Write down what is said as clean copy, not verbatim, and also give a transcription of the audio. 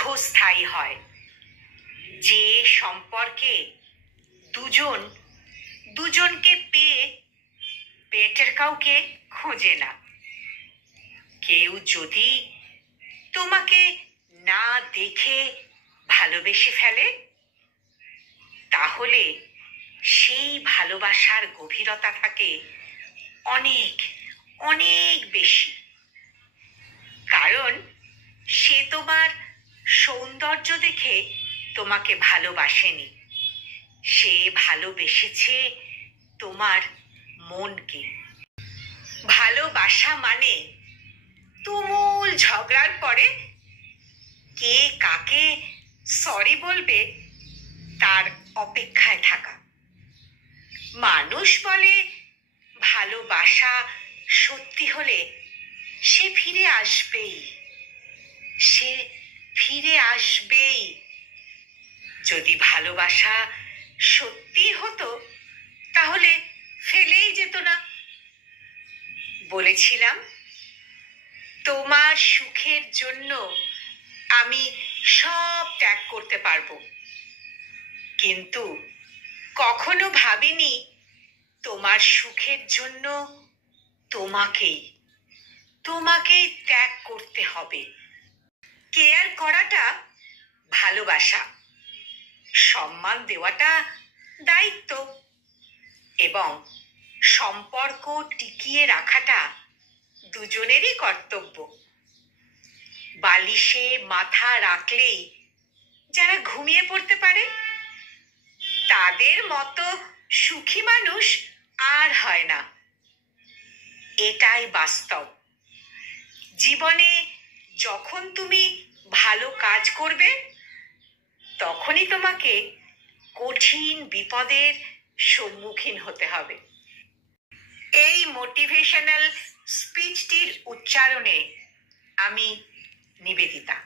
দীর্ঘস্থায়ী হয়, যে সম্পর্কে দুজন দুজনকে পেয়ে পেটের কাউকে খোঁজে না। কেউ যদি তোমাকে না দেখে ভালোবেসে ফেলে, তাহলে সেই ভালোবাসার গভীরতা থাকে অনেক অনেক বেশি। কারণ সে তোমার সৌন্দর্য দেখে তোমাকে ভালোবাসেনি, সে ভালোবেসেছে তোমার মনকে। ভালোবাসা মানে তুমুল ঝগড়ার পরে কে কাকে সরি বলবে তার অপেক্ষায় থাকা। মানুষ বলে ভালোবাসা সত্যি হলে সে ফিরে আসবেই, সে ফিরে আসবেই। যদি ভালোবাসা সত্যি হতো তাহলে ফেলেই যেত না। বলেছিলাম তোমার সুখের জন্য আমি সব ত্যাগ করতে পারবো, কিন্তু কখনো ভাবিনি তোমার সুখের জন্য তোমাকেই ত্যাগ করতে হবে। কেয়ার করাটা ভালোবাসা, সম্মান দেওয়াটা দায়িত্ব, এবং সম্পর্ক টিকিয়ে রাখাটা দুজনেরই কর্তব্য। বালিশে মাথা রাখলেই যারা ঘুমিয়ে পড়তে পারে, তাদের মতো সুখী মানুষ আর হয় না। এটাই বাস্তব। জীবনে যখন তুমি ভালো কাজ করবে, তখনই তোমাকে কঠিন বিপদের সম্মুখীন হতে হবে। এই মোটিভেশনাল স্পিচটির উচ্চারণে আমি নিবেদিতা।